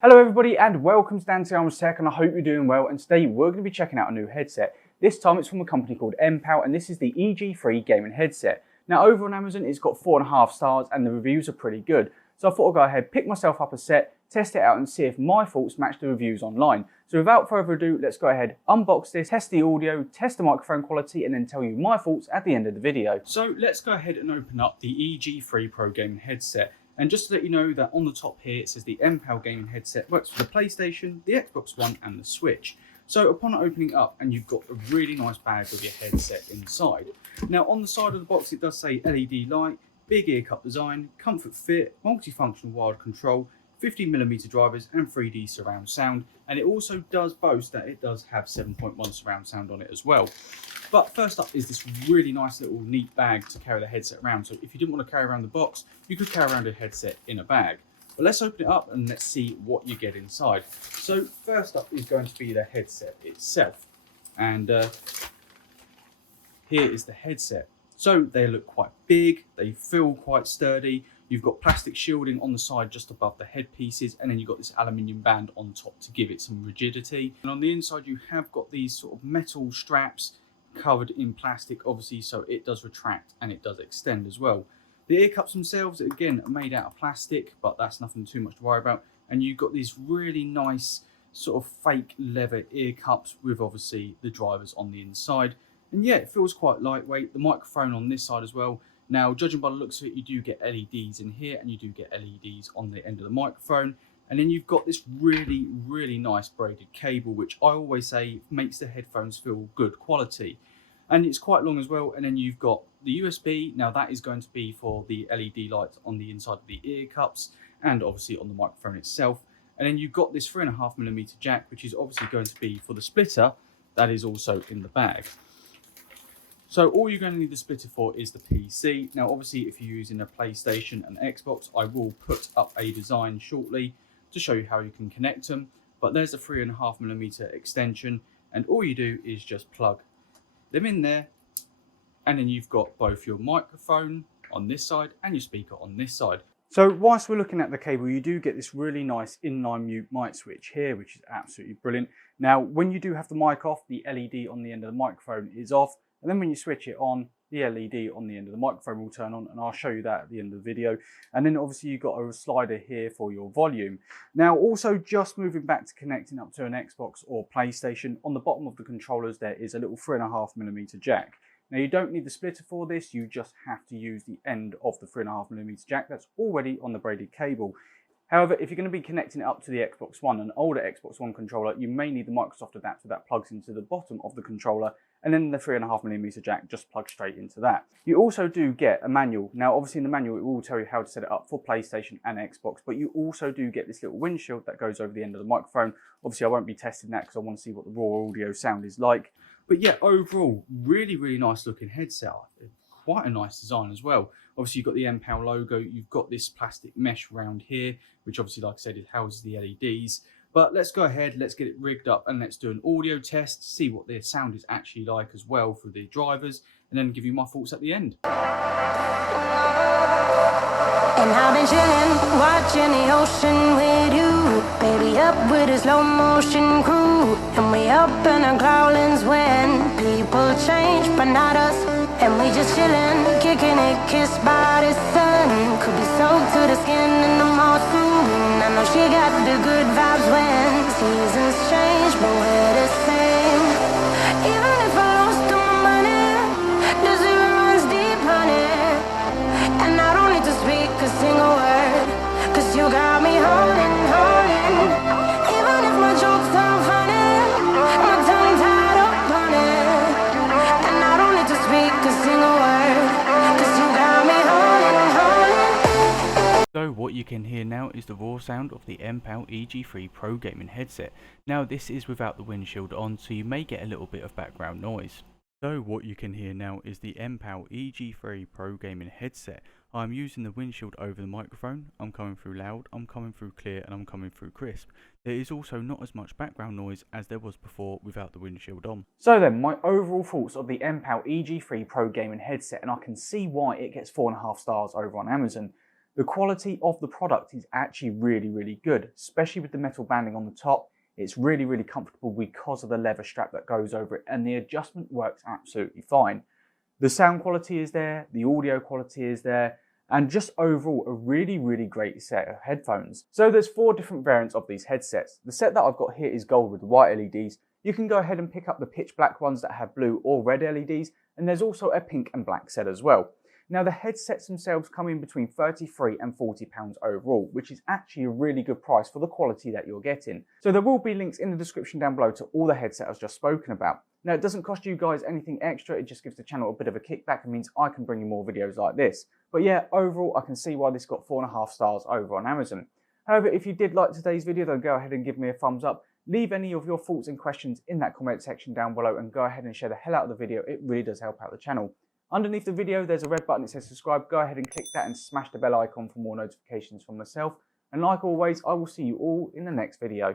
Hello everybody and welcome to Dan's Tech, and I hope you're doing well. And today we're going to be checking out a new headset. This time it's from a company called MPOW, and this is the EG3 gaming headset. Now over on Amazon it's got 4.5 stars and the reviews are pretty good. So I thought I'd go ahead, pick myself up a set, test it out and see if my thoughts match the reviews online. So without further ado, let's go ahead, unbox this, test the audio, test the microphone quality, and then tell you my thoughts at the end of the video. So let's go ahead and open up the EG3 Pro gaming headset. And just to let you know that on the top here it says the MPOW gaming headset works for the PlayStation, the Xbox One and the Switch. So upon opening up, and you've got a really nice bag with your headset inside. Now on the side of the box it does say LED light, big ear cup design, comfort fit, multifunctional wired control, 50mm drivers and 3D surround sound, and it also does boast that it does have 7.1 surround sound on it as well. But first up is this really nice little neat bag to carry the headset around. So if you didn't want to carry around the box, you could carry around a headset in a bag. But let's open it up and let's see what you get inside. So first up is going to be the headset itself, and here is the headset. So they look quite big, they feel quite sturdy. You've got plastic shielding on the side just above the headpieces, and then you've got this aluminium band on top to give it some rigidity. And on the inside you have got these sort of metal straps covered in plastic, obviously, so it does retract and it does extend as well. The ear cups themselves, again, are made out of plastic, but that's nothing too much to worry about. And you've got these really nice sort of fake leather ear cups with obviously the drivers on the inside. And yeah, it feels quite lightweight. The microphone on this side as well. Now, judging by the looks of it, you do get LEDs in here and you do get LEDs on the end of the microphone. And then you've got this really nice braided cable, which I always say makes the headphones feel good quality. And it's quite long as well. And then you've got the USB. Now that is going to be for the LED lights on the inside of the ear cups and obviously on the microphone itself. And then you've got this 3.5mm jack, which is obviously going to be for the splitter. That is also in the bag. So all you're going to need the splitter for is the PC. Now obviously if you're using a PlayStation and Xbox, I will put up a design shortly to show you how you can connect them. But there's a 3.5mm extension, and all you do is just plug them in there, and then you've got both your microphone on this side and your speaker on this side. So whilst we're looking at the cable, you do get this really nice inline mute mic switch here, which is absolutely brilliant. Now when you do have the mic off, the LED on the end of the microphone is off, and then when you switch it on, the LED on the end of the microphone will turn on, and I'll show you that at the end of the video. And then obviously you've got a slider here for your volume. Now also, just moving back to connecting up to an Xbox or PlayStation, on the bottom of the controllers there is a little 3.5mm jack. Now you don't need the splitter for this, you just have to use the end of the 3.5mm jack that's already on the braided cable. However, if you're going to be connecting it up to the Xbox One, an older Xbox One controller, you may need the Microsoft adapter that plugs into the bottom of the controller, and then the 3.5mm jack just plugs straight into that. You also do get a manual. Now obviously in the manual it will tell you how to set it up for PlayStation and Xbox, but you also do get this little windshield that goes over the end of the microphone. Obviously I won't be testing that because I want to see what the raw audio sound is like. But yeah, overall, really nice looking headset. Quite a nice design as well. Obviously you've got the MPOW logo, you've got this plastic mesh around here, which obviously, like I said, it houses the LEDs. But let's go ahead, let's get it rigged up and let's do an audio test, see what the sound is actually like as well for the drivers, and then give you my thoughts at the end. And I've been chillin', watching the ocean with you, baby, up with a slow motion crew. And we up in our growlings when people change, but not us. And we just chillin', kicking it, kissed by the sun. Could be soaked to the skin in the mall soon. I know she got the good vibes when seasons change, but we're the same. Even if I lost all my money, the zero runs deep, honey. And I don't need to speak a single word, cause you got me holding. Even if my jokes aren't funny, my tongue tied up on it. And I don't need to speak a single word, cause you got me holding. So what you can hear now is the raw sound of the MPOW EG3 Pro gaming headset. Now this is without the windshield on, so you may get a little bit of background noise. So what you can hear now is the MPOW EG3 Pro gaming headset. I'm using the windshield over the microphone. I'm coming through loud, I'm coming through clear, and I'm coming through crisp. There is also not as much background noise as there was before without the windshield on. So then, my overall thoughts of the MPOW EG3 Pro gaming headset, and I can see why it gets 4.5 stars over on Amazon. The quality of the product is actually really, really good, especially with the metal banding on the top. It's really, really comfortable because of the leather strap that goes over it, and the adjustment works absolutely fine. The sound quality is there, the audio quality is there, and just overall a really, really great set of headphones. So there's 4 different variants of these headsets. The set that I've got here is gold with white LEDs. You can go ahead and pick up the pitch black ones that have blue or red LEDs, and there's also a pink and black set as well. Now the headsets themselves come in between £33 and £40 overall, which is actually a really good price for the quality that you're getting. So there will be links in the description down below to all the headsets I've just spoken about. Now it doesn't cost you guys anything extra, it just gives the channel a bit of a kickback and means I can bring you more videos like this. But yeah, overall I can see why this got 4.5 stars over on Amazon. However, if you did like today's video, then go ahead and give me a thumbs up. Leave any of your thoughts and questions in that comment section down below and go ahead and share the hell out of the video, it really does help out the channel. Underneath the video, there's a red button that says subscribe. Go ahead and click that and smash the bell icon for more notifications from myself. And like always, I will see you all in the next video.